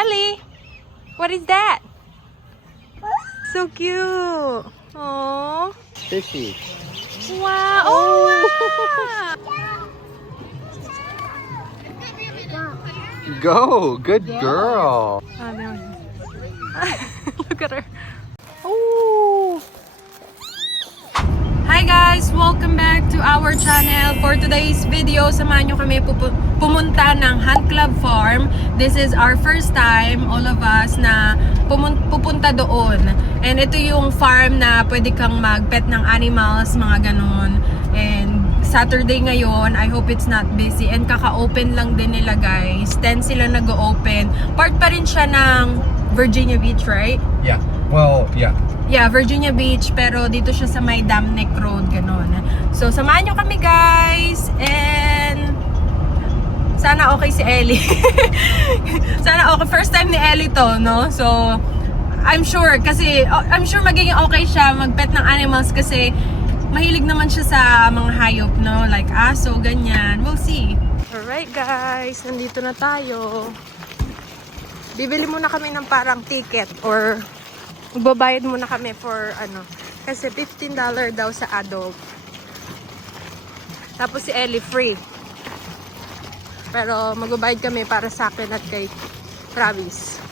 Ellie, what is that? So cute. Oh. Fishy. Wow. Oh, wow. Go. Good girl. Oh, no. Look at her. Oh. Hi guys! Welcome back to our channel. For today's video, samahan nyo kami pumunta ng Hunt Club Farm. This is our first time, all of us, na pupunta doon. And ito yung farm na pwede kang mag-pet ng animals, mga ganon. And Saturday ngayon, I hope it's not busy. And kaka-open lang din nila guys. 10 sila nag-open. Part pa rin siya ng Virginia Beach, right? Yeah. Well, yeah. Yeah, Virginia Beach, pero dito siya sa may Dam Neck Road, ganun. So, samahan nyo kami, guys! And sana okay si Ellie. Sana okay. First time ni Ellie to, no? So, I'm sure magiging okay siya mag-pet ng animals kasi mahilig naman siya sa mga hayop, no? Like aso, ganyan. We'll see. Alright, guys. Nandito na tayo. Bibili muna kami ng parang ticket or magbabayad muna kami for kasi $15 daw sa adult. Tapos si Ellie free. Pero magbabayad kami para sa akin at kay Travis.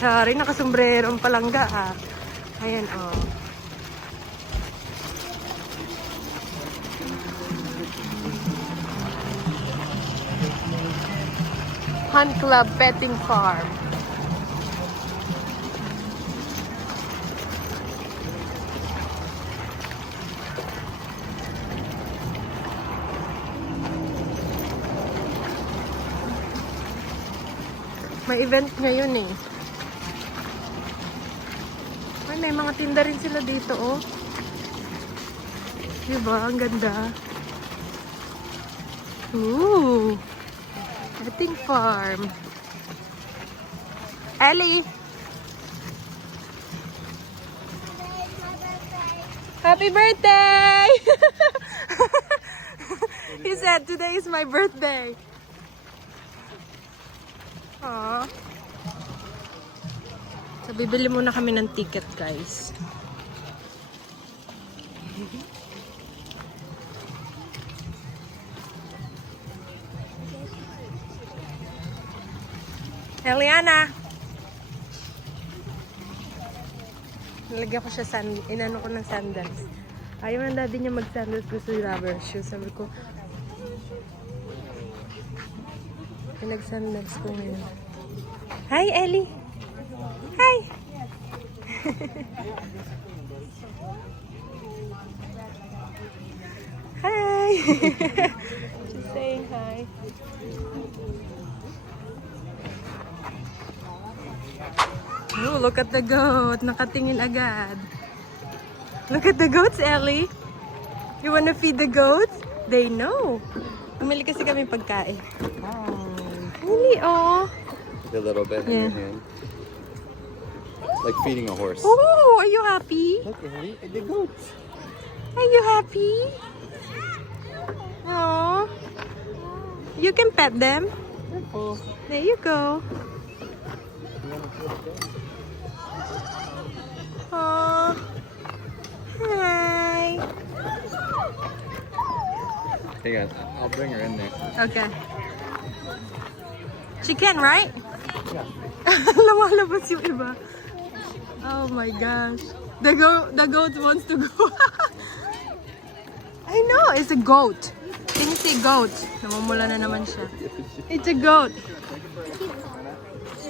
Sorry, nakasombrero ang palangga ah. Ayan oh. Hunt Club Petting Farm. May event ngayon eh. Ay, may mga tinda rin sila dito oh. Diba? Ang ganda. Ooh. Petting farm. Ellie. Happy birthday! He said, today is my birthday. Aww. So, bibili muna kami ng ticket, guys. Eliana! Nalagyan ko siya inano ko ng sandals. Ayaw na daddy niya mag-sandals, gusto yung rubber shoes. Sabi ko, pinag-sandals ko ngayon. Hi, Ellie! Hi! Hi! She's saying hi. Oh, look at the goat. Nakatingin agad. Look at the goats, Ellie. You wanna feed the goats? They know. Bumili kasi kami pagkain. Really? Oh. A little bit in your hand. Like feeding a horse. Oh, are you happy? Look, Ellie, the goats. Are you happy? Oh. You can pet them. There you go. Oh. Hi. Hang on, I'll bring her in there. Okay. She can, right? Yeah. Lumalabas yung iba. Oh my gosh. The goat wants to go. I know, it's a goat. Can you say goat? Namumula na naman siya. It's a goat.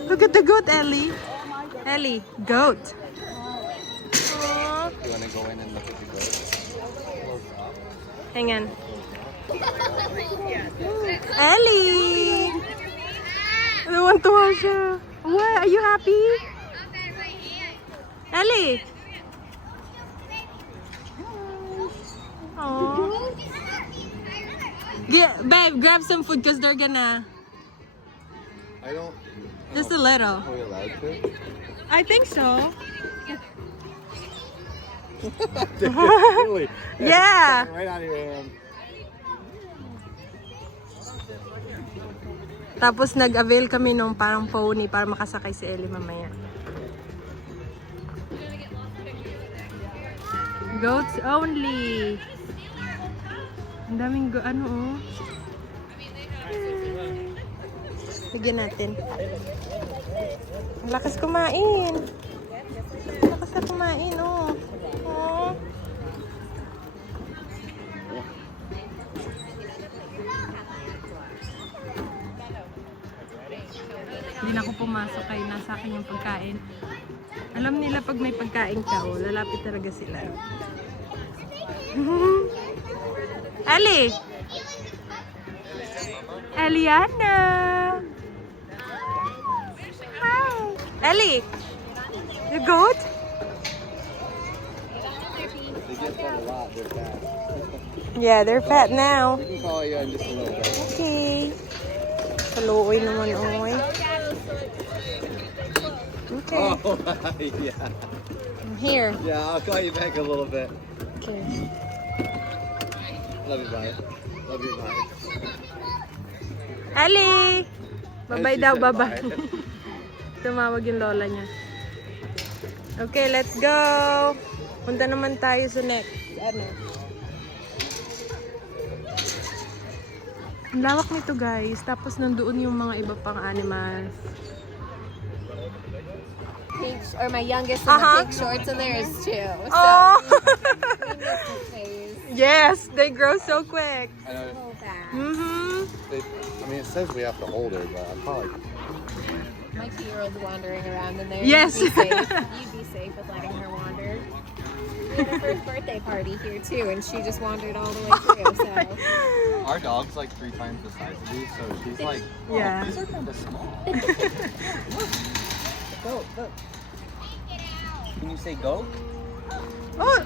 Look at the goat, Ellie. Ellie, goat. Aww. You want to go in and look at the goats? Hang on. Ellie! Tuwan-tuwa siya. What? Are you happy? Ellie! Aww. Babe, grab some food because they're gonna... I don't... Just a little. Are we allowed to? I think so. Really? Yeah. Right out of your hand. Tapos nag-avail kami nung parang pony para makasakay si Ellie mamaya. Goats only. Ang daming ano oh. Bigyan natin. Ang lakas kumain. Ang lakas na kumain oh. Oh. Hindi na ako pumasok kaya nasa akin yung pagkain. Alam nila pag may pagkain ka, oh, lalapit talaga sila. Ali! Eliana! Hi! Ellie! You good? They get fed a lot. They're fat. Yeah, they're fat now. We can call you in just a little bit. Okay. Kaluoy naman, oy. Okay. Oh, yeah. I'm here. Yeah, I'll call you back a little bit. Okay. Love you, bye. Love you, bye. Ali! Babay She daw, said babay. bye. Tumawag yung lola niya. Okay, let's go! Punta naman tayo sa next. Ano? Ang lawak nito guys. Tapos nandoon yung mga iba pang animals. Or my youngest in the pink shorts, and there's two. So Oh! we miss the face. Yes! They grow so quick. I know. So bad. Mm-hmm. I mean, it says we have to hold her, but I'm probably. My 2-year-old's wandering around in there. Yes. You'd be safe. You'd be safe with letting her wander. We had her first birthday party here too, and she just wandered all the way through. So Our dog's like 3 times the size of these, so she's like, oh, Yeah. these are kind of small. Go, go. Can you say go? Oh!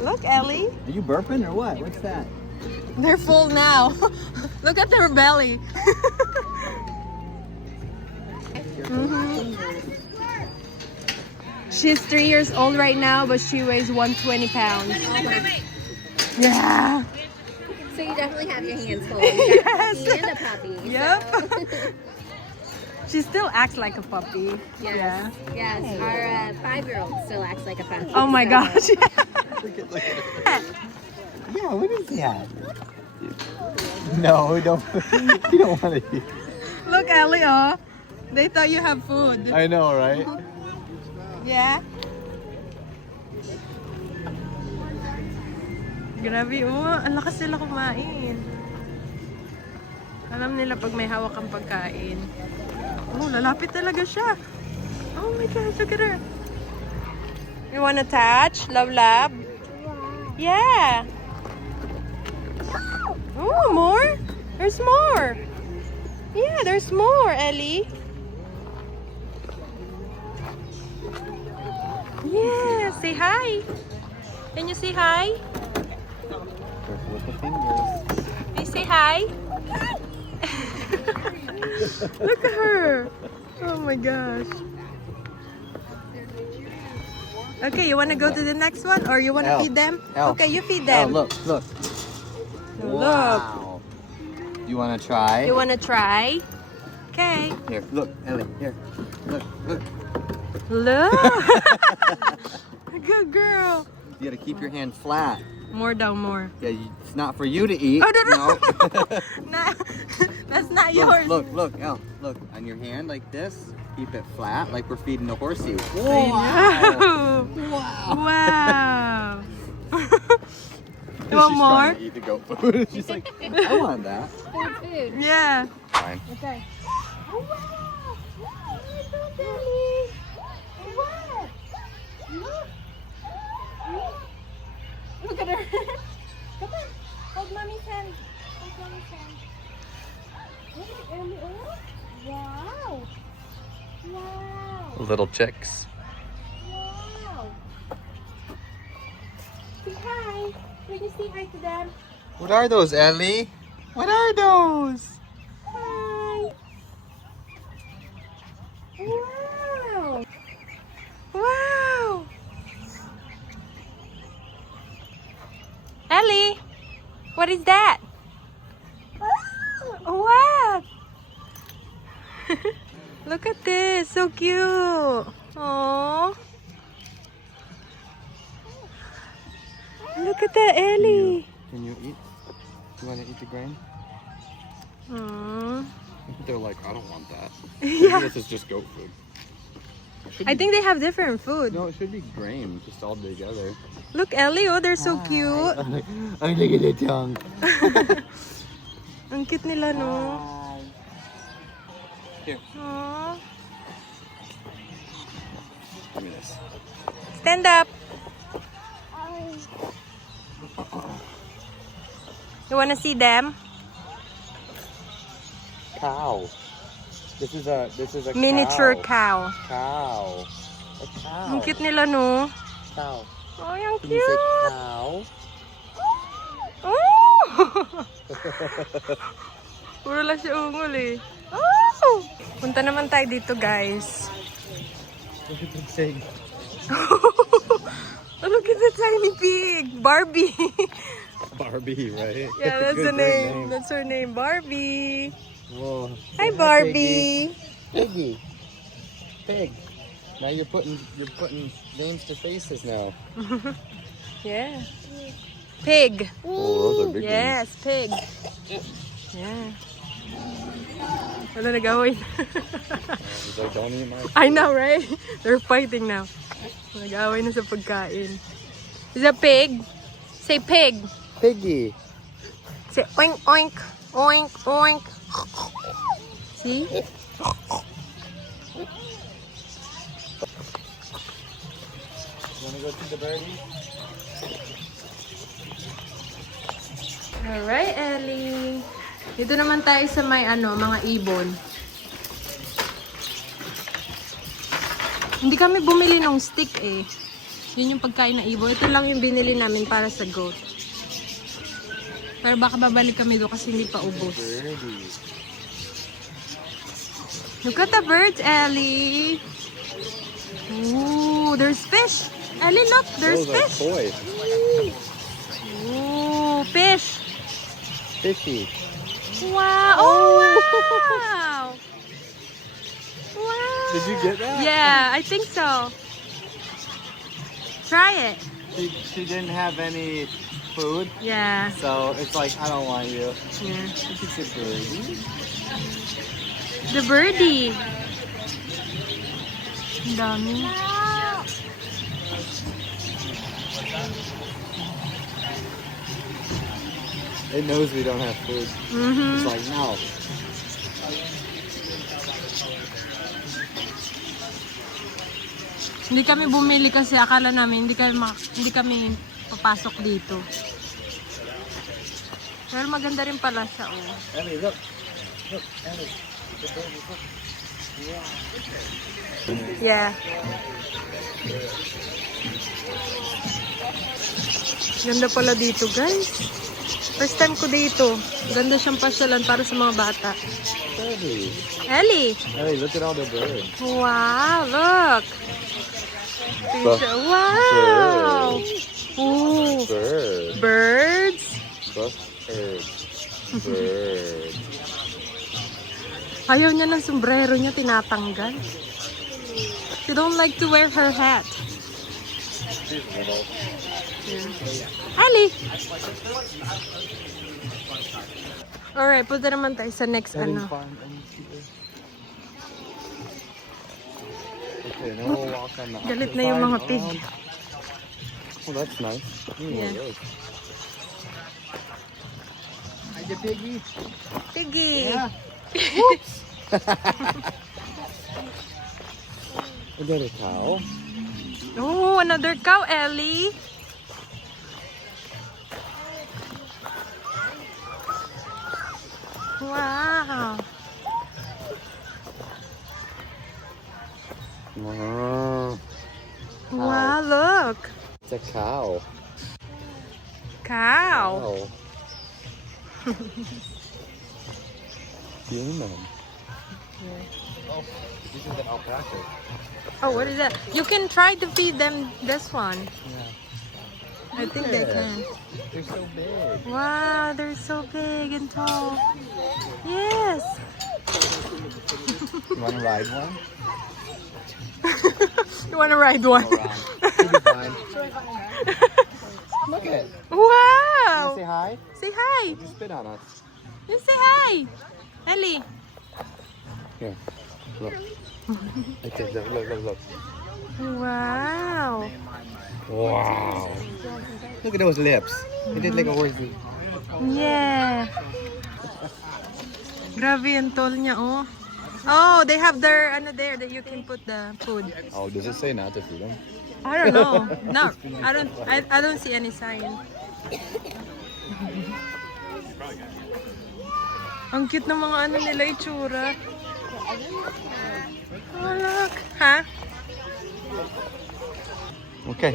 Look, Ellie. Are you burping or what? What's that? They're full now. Look at their belly. Mhm. She's 3 years old right now, but she weighs 120 pounds. Yeah. so you definitely have your hands full. Yes. You got a puppy and a puppy. Yep. So. She still acts like a puppy. Yes. Yeah. Yes. Our 5-year-old still acts like a puppy. Oh my so- gosh. Look at Yeah, what is that? No, don't. You don't want to eat. Look, Ellie, oh. They thought you have food. I know, right? Yeah. Grabe, oh. Ang lakas sila kumain. Alam nila pag may hawak ang pagkain. Oh, lalapit talaga siya. Oh my gosh, look at her. You wanna touch? Love, love? Yeah. Oh, more? There's more. Yeah, there's more, Ellie. Yeah, say hi. Can you say hi? Careful with the fingers. Can you say hi? Look at her. Oh my gosh. Okay, you want to go to the next one or you want to Elle. feed them? Elle. Okay, you feed Oh, them. look, look. Look. Wow. You want to try? You want to try? Okay. Here, look, Ellie, here. Look, look. Look. Good girl. You gotta keep your hand flat. More down, more. Yeah, it's not for you to eat. Oh, no. Nah, that's not yours. Look, look, look, Elle, look. On your hand like this, keep it flat like we're feeding a horsey. Wow. Wow. You want She's more? trying to eat the goat food. She's like, I want that. Food. Yeah. Fine. Okay. Oh, wow. Look, Ellie. What? Look. Look at her. Come on. Hold mommy's hand. Hold mommy's hand. Look, Ellie. Oh. Wow. Wow. Little chicks. Wow. Say hi. Can you say hi to them? What are those, Ellie? What are those? Hi. Wow. Wow. Ellie. What is that? What? Look at this, so cute. Oh, look at that, Ellie. Can you eat? You want to eat the grain? Aww. They're like, I don't want that. Yeah. Maybe this is just goat food. It should I be- think they have different food. No, it should be grain, just all together. Look, Ellie, oh, they're so cute. I'm taking the tongue. Ang cute nila, no? Here, Aww. give me this. Stand up. You wanna see them? Cow. This is a Miniature cow. Cow. A cow. Ang cute nila, no? Cow. Oh, yung Can you say cute. cow? Oh! Puro lang siya ungol eh. Oh! Punta naman tayo dito, guys. Look at the thing. Oh, look at the tiny pig. Barbie. Barbie, right? Yeah, that's the Good name. That's her name, Barbie. Whoa. Hi, Barbie. Piggy. Pig. Now you're putting names to faces now. Yeah. Pig. Oh, those are big Yes, pig. Yeah. Wala nag-away. He's like, don't eat my I know, right? They're fighting now. Nag-away na sa pagkain. Is a pig? Say pig. piggy. Say oink, oink, oink, oink. See? You wanna go see the birdie? Alright, Ellie. Dito naman tayo sa may mga ibon. Hindi kami bumili ng stick eh. Yun yung pagkain ng ibon. Ito lang yung binili namin para sa goat. Pero baka babalik kami doon kasi hindi pa ubos. Birdie. Look at the birds, Ellie. Ooh, there's fish. Ellie, look, there's Those are fish. toys. Ooh, fish. Fishy. Wow. Oh, wow. Wow. Did you get that? Yeah, I think so. Try it. She didn't have any food, Yeah. so it's like, I don't want you. Yeah. You can sit birdie. The birdie. Ang dami. It knows we don't have food. Mhm. It's like, no. Hindi kami bumili kasi akala namin hindi kami papasok dito. Pero maganda rin pala siya, oh. Ellie, look. Look, Ellie. The birdie, look. Yeah. Ganda pala dito, guys. First time ko dito. Ganda siyang pasyalan para sa mga bata. Birdie. Ellie! Ellie, look at all the birds. Wow, look! Wow! Ooh! Birds. Birds! Birds. Birds. Ayaw niya ng sombrero niya, tinatanggal. She don't like to wear her hat. She's little. Ali! Alright, punta naman tayo sa next Having ano. fun and cute. Okay, now we'll walk on the Galit opposite na yung side mga pig. around. Oh, that's nice. Yeah. Hi, the piggy. Piggy! Yeah. Is that a cow? Oh, another cow, Ellie! Wow! Wow. Wow, look! It's a cow. Cow! Human. Oh, this is an alpaca. Oh, what is that? You can try to feed them this one. Yeah. I think they can. They're so big. Wow, they're so big and tall. Yes. You want to ride one? You want to ride one? Go around. You'll be fine. Look at it. Wow. Say hi. Say hi. Just spit on us. You say hi. Ellie. Here. Look. Okay, look. Wow. Wow. Look at those lips. They did like a horsey. Yeah. Grabe yung tall niya, oh. Oh, they have their, ano there, that you can put the food. Oh, does it say not to feed them? I don't know. No, I don't see any sign. Ang cute ng mga ano nila itsura. Oh, look. Ha? Okay.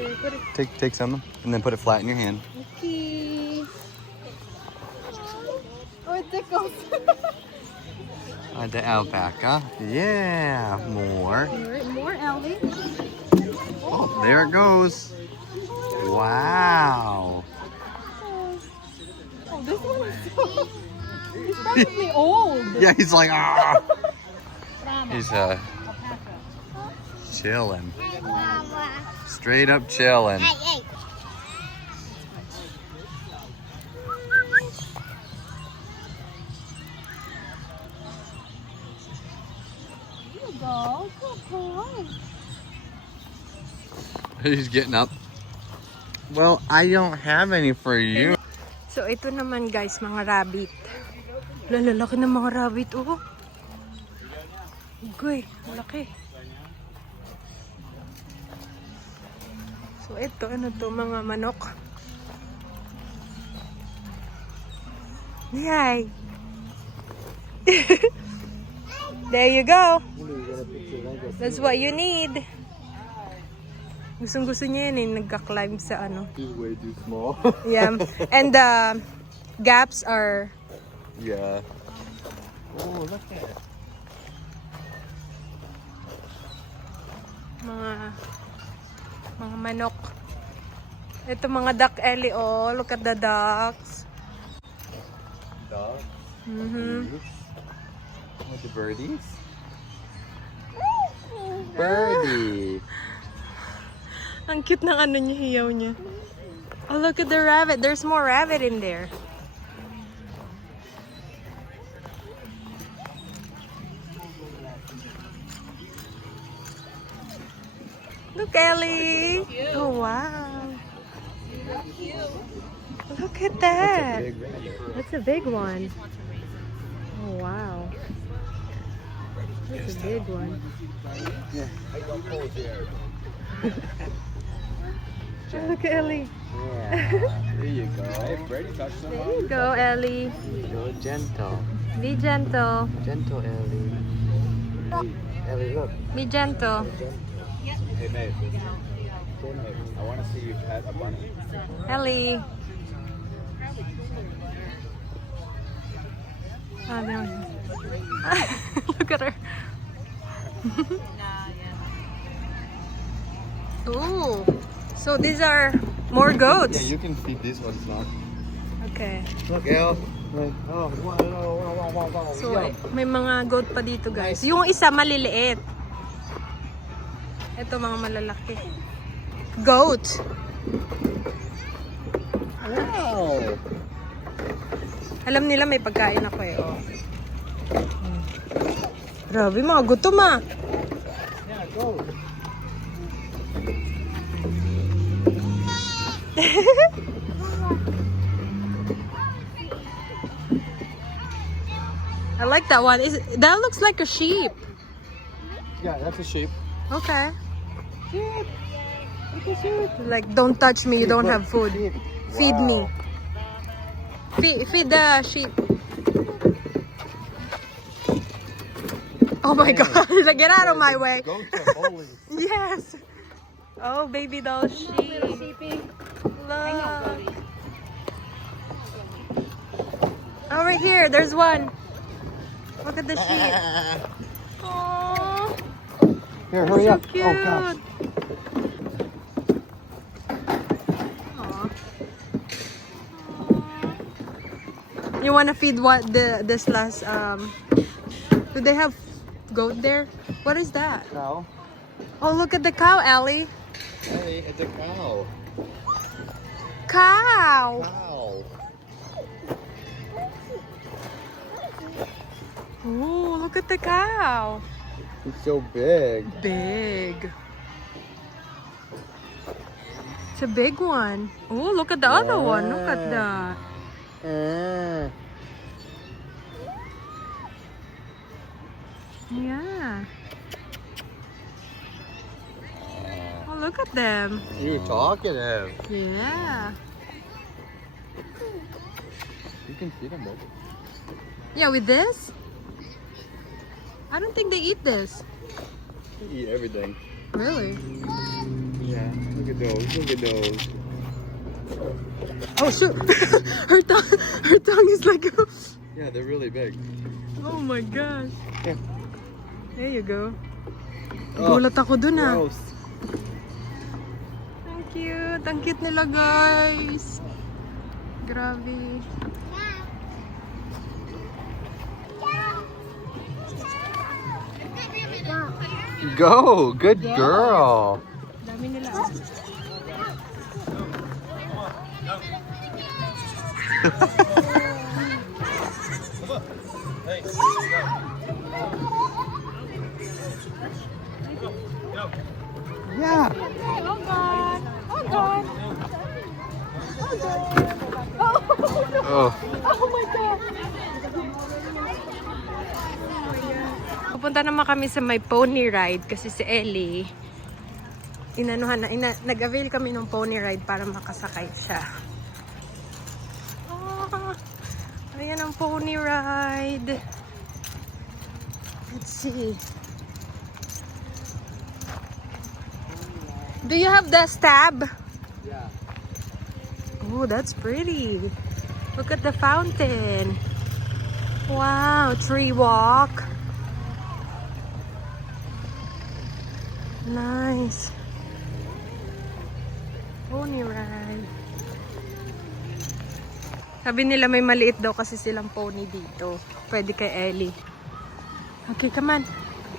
Take some and then put it flat in your hand. Okay. Oh, it tickles. The alpaca. Yeah, more. More Ellie. Oh, there it goes. Wow. Oh, this one is so... He's probably old. Yeah, he's like, ah. He's chilling. Straight up chilling. Go. Good boy. He's getting up. Well, I don't have any for you. So, ito naman guys, mga rabbit. Lalaki ng mga rabbit, oh. Ugoy, malaki. So, ito, ano to, mga manok. Yay! There you go. That's what you need. Gustong-gusto niya yan eh, nagka-climb sa ano. He's way too small. Yeah. And the gaps are... Yeah. Oh, look at it. Mga manok. Ito mga duck, Ellie, oh. Look at the ducks. Dog. Oh, the birdies. Birdie. Ang cute ng ano niya, hiyaw niya. Oh, look at the rabbit. There's more rabbit in there. Look, Ellie. Oh, wow. Look at that. Big rabbit. That's a big one. Oh, wow. That's a big one. Yeah. Look at Ellie. Yeah. There you go. Hey, Brady touched them. There you go, Ellie. Go gentle. Be gentle. Gentle, Ellie. Ellie, look. Be gentle. Hey, mate. I want to see you pet a bunny. Ellie. Oh, no. Look at her. Ooh. So these are more goats. Yeah, you can feed these ones now. Okay. Look, El. Oh, wow. So may mga goat pa dito, guys. Yung isa maliliit. Ito mga malalaki. Goat. Wow. Alam nila may pagkain ako eh. Oh. Grabe, mga gutom ah. Yeah, go. I like that one. That looks like a sheep. Yeah, that's a sheep. Okay. Sheep. It's a sheep. Like, don't touch me. You don't have food. Feed me. Feed the sheep. Oh my God! Like, get out of my way. Go to bowling. Yes. Oh, baby doll sheep. Look. Oh, right here. There's one. Look at the sheep. Aww. Here, hurry So up. cute. Oh, gosh. Aw. You wanna feed what this last do they have goat there? What is that? Cow. Oh, look at the cow, Ellie. Hey, it's a cow. Cow. Cow. Oh, look at the cow. It's so big. Big. It's a big one. Oh, look at the other one. Look at that. Yeah. Oh, look at them. You're talkative. Yeah. You can feed them, baby. Yeah, with this? I don't think they eat this. They eat everything. Really? Yeah. Look at those. Look at those. Oh shoot! her tongue is like. Yeah, they're really big. Oh my gosh. Yeah. There you go. Oh, Gulat ako dun ah. gross. Ang cute. Ang cute nila guys. Grabe. Go. Good girl. Dami nila. Yeah. Oh God. Oh God. Oh. Oh my God. Pupunta naman kami sa may pony ride kasi si Ellie nag-avail kami ng pony ride para makasakay siya. Ayan ang pony ride. Let's see. Do you have the stab? Yeah. Oh, that's pretty. Look at the fountain. Wow, tree walk. Nice. Pony ride. Sabi nila may maliit daw kasi silang pony dito. Pwede kay Ellie. Okay, come on.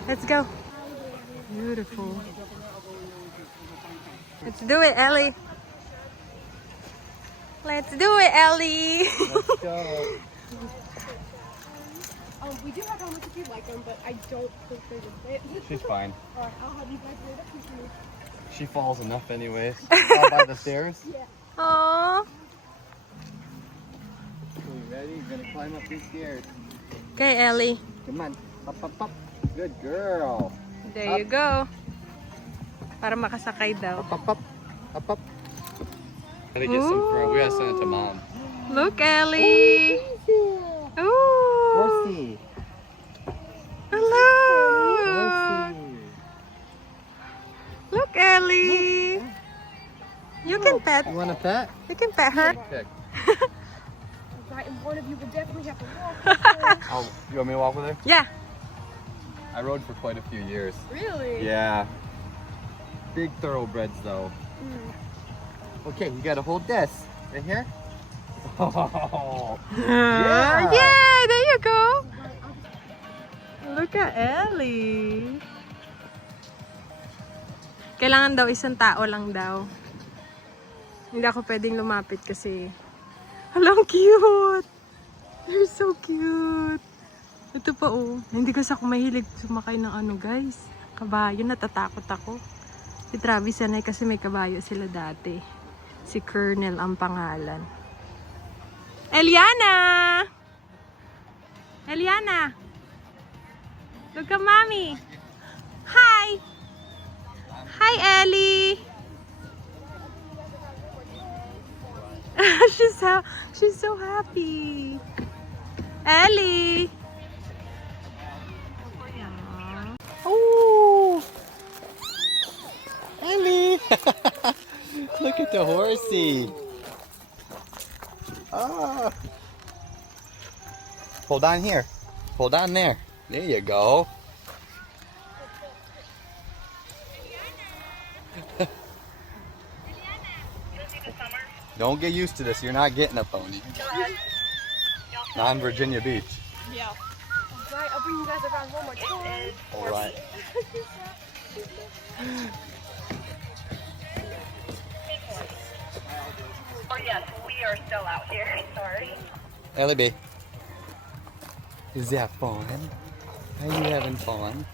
Let's go. Beautiful. Let's do it, Ellie. Let's do it, Ellie. Let's go. We do have helmets if you like them, but I don't think they're the fit. She's fine. Alright, I'll have you guys right up with me. She falls enough anyways. All by the stairs. Aww. You ready? You're gonna climb up these stairs. Okay, Ellie. Come on. Up, up, up. Good girl. There you go. Para makasakay daw. Up, up, up. Up, up. Gotta get some for we gotta send it to Mom. Look, Ellie. Ooh. Horsey. Hello. Horsey. Look, Ellie. You can pet. You want a pet? You can pet her. Pick. Right, and one of you would definitely have to walk. Oh, you want me to walk with her? Yeah. I rode for quite a few years. Really? Yeah. Big thoroughbreds though. Okay, you gotta hold this. Right here. Oh. Yeah. Yay, there you go. Look at Ellie. Kailangan daw isang tao lang daw. Hindi ako pwedeng lumapit kasi halang cute. They're so cute. Ito pa oh. Hindi kasi ako mahilig sumakay ng ano guys. Kabayo, natatakot ako. Si Travis sanay kasi may kabayo sila dati. Si Colonel ang pangalan. Eliana! Eliana! Look at mommy! Hi! Hi, Ellie! she's so happy. Ellie! Oh! Ellie! Look at the horsey. Ah. Hold on here. Hold on there. There you go. Don't get used to this. You're not getting a pony. On Virginia Beach. Yeah. Alright, I'll bring you guys around one more time. All right. Oh yes, we are still out here. Sorry. Ellie B. Is that fun? Are you having fun?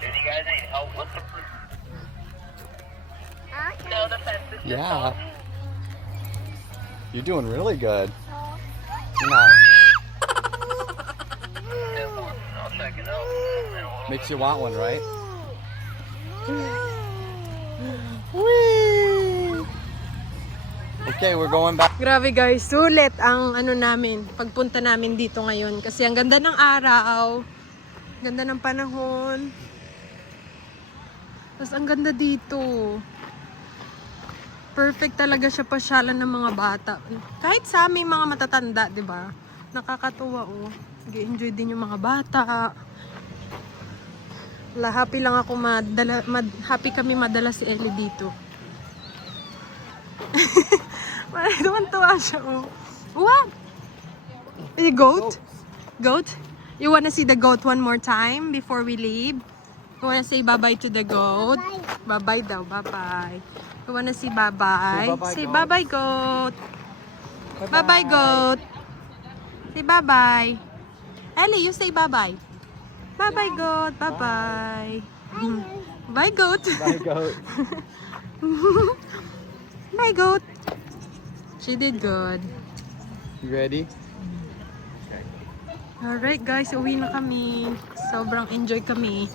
Do you guys need help with the No, the fence is just Yeah. off. You're doing really good. Nah, I'll check it out. makes you want one, right? Okay, we're going back. Grabe guys, sulit ang ano namin, pagpunta namin dito ngayon. Kasi ang ganda ng araw, ganda ng panahon. Tapos ang ganda dito. Perfect talaga siya pasyalan ng mga bata. Kahit sa aming mga matatanda, di ba? Nakakatuwa oh. Nag-enjoy din yung mga bata. Happy lang ako happy kami madala si Ellie dito. Tuwan-tuwa siya oh. What? Is it goat? Goat? You wanna see the goat one more time before we leave? You wanna say bye-bye to the goat? Bye-bye daw, bye-bye. You wanna say bye-bye? Say bye-bye, goat. Bye-bye, goat. Say bye-bye. Ellie, you say bye-bye. Bye-bye, goat. Bye-bye. Bye, goat. Bye, goat. Bye, goat. She did good. You ready? Alright guys, uwi na kami. Sobrang enjoy kami.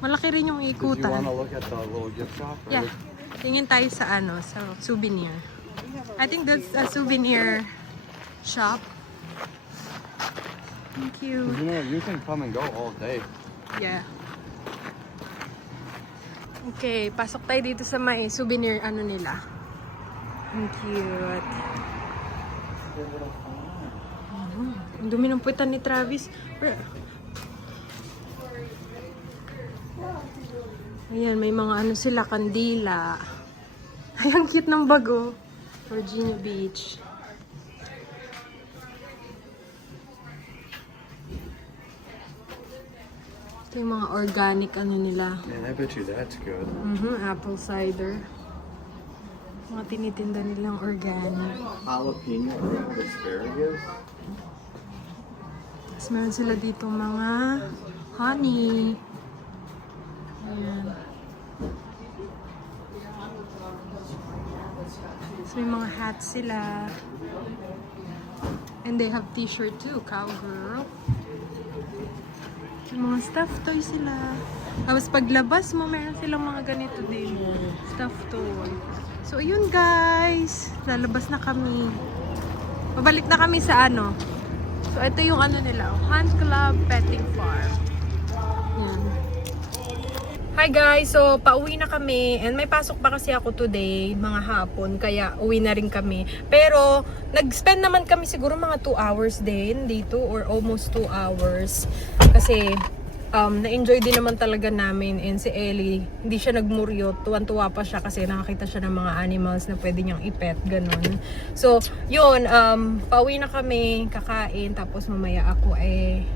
Malaki rin yung Did you ikutan. want to look at the little gift shop? or- Yeah. Tingin tayo sa ano, sa souvenir. I think that's a souvenir shop. Thank you. You know, you can come and go all day. Yeah. Okay, pasok tayo dito sa may souvenir ano nila. Ang cute. Ang dumi ng puwitan ni Travis. Ayan, may mga ano sila, kandila. Ay, ang cute ng bago. Virginia Beach. Ito yung mga organic ano nila. Man, I bet you that's good. Apple cider. Mga tinitinda nilang organic. Jalapeno grilled asparagus. Tapos meron sila dito mga honey. Ayan. So may mga hats sila. And they have t-shirt too, cowgirl. May mga stuffed toy sila. Tapos paglabas mo, meron silang mga ganito din. Stuffed toy. So ayun guys, lalabas na kami. Pabalik na kami sa ano. So ito yung ano nila, Hunt Club Petting Farm. Yan. Hi guys, so pauwi na kami and may pasok pa kasi ako today, mga hapon, kaya uwi na rin kami. Pero nag-spend naman kami siguro mga 2 hours din dito or almost 2 hours. Kasi na-enjoy din naman talaga namin, and si Ellie, hindi siya nagmuryo, tuwan-tuwa pa siya kasi nakakita siya ng mga animals na pwede niyang ipet, ganun. So, yun, pauwi na kami, kakain, tapos mamaya ako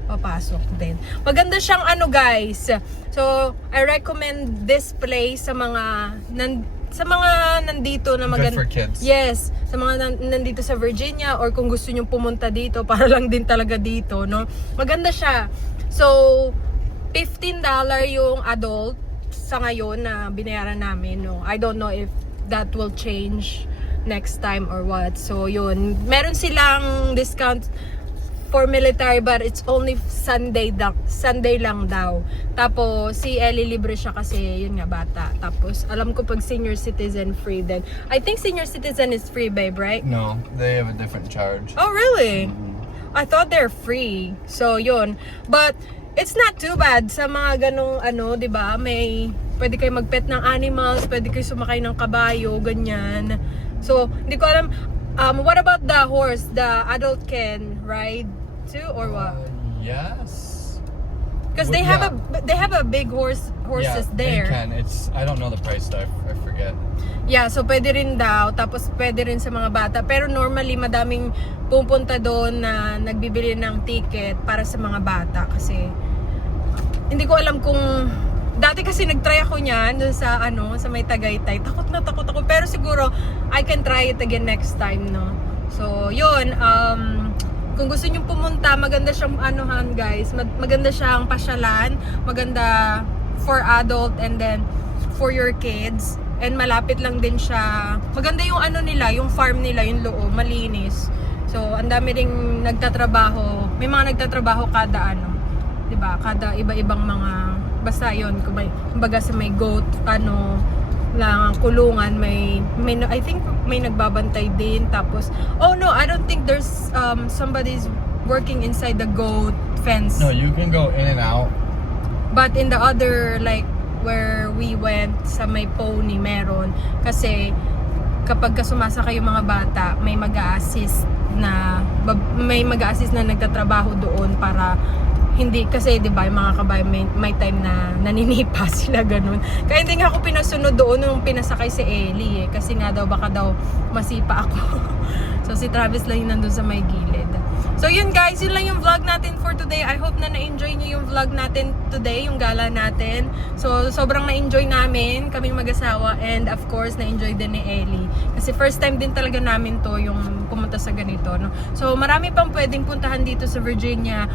papasok din. Maganda siyang ano guys, so I recommend this place sa mga nandito na maganda. Good for kids. Yes, sa mga nandito sa Virginia or kung gusto niyo pumunta dito para lang din talaga dito, no? Maganda siya. So, $15 yung adult sa ngayon na binayaran namin, no? I don't know if that will change next time or what. So, yun. Meron silang discount for military but it's only Sunday lang daw. Tapos, si Ellie libre siya kasi yun nga, bata. Tapos, alam ko pag senior citizen free din. I think senior citizen is free, babe, right? No, they have a different charge. Oh, really? I thought they're free. So, yun. But, it's not too bad sa mga ganong ano, 'di ba? May pwede kayo magpet ng animals, pwede kayo sumakay ng kabayo, ganyan. So, hindi ko alam, What about the horse? The adult can ride too, or what? Yes. Because Well, they have a big horses there. They can. I don't know the price though. I forget. Yeah, so pwede rin daw. Tapos pwede rin sa mga bata. Pero normally, madaming pupunta doon na nagbibili ng ticket para sa mga bata. Kasi, hindi ko alam kung... Dati kasi nag-try ako niyan doon sa, sa may Tagaytay. Takot na takot ako. Pero siguro, I can try it again next time, no? So, yun. Kung gusto nyo pumunta, maganda siyang guys. Maganda siyang pasyalan. Maganda for adult and then for your kids. And malapit lang din siya. Maganda yung nila, yung farm nila, yung loob, malinis. So, ang dami ring nagtatrabaho. May mga nagtatrabaho kada 'di ba? Kada iba-ibang mga basta 'yon, kumbaga sa may goat lang kulungan, may I think may nagbabantay din. Tapos I don't think there's somebody's working inside the goat fence. No, you can go in and out. But in the other, like, where we went, sa may pony, meron. Kasi, kapag sumasakay yung mga bata, may mag-a-assist na nagtatrabaho doon para hindi, kasi di ba yung mga kabayo may time na naninipa sila ganun. Kaya hindi nga ako pinasunod doon nung pinasakay si Ellie kasi nga daw baka daw masipa ako. So si Travis lang yung nandun sa may gilid. So yun guys, yun lang yung vlog natin for today. I hope na na-enjoy nyo yung vlog natin today, yung gala natin. So sobrang na-enjoy namin, kaming mag-asawa, and of course na-enjoy din ni Ellie. Kasi first time din talaga namin to yung pumunta sa ganito, no? So marami pang pwedeng puntahan dito sa Virginia.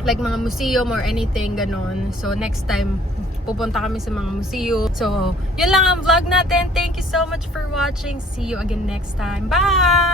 Like mga museum or anything ganon. So next time pupunta kami sa mga museum. So yun lang ang vlog natin. Thank you so much for watching. See you again next time. Bye!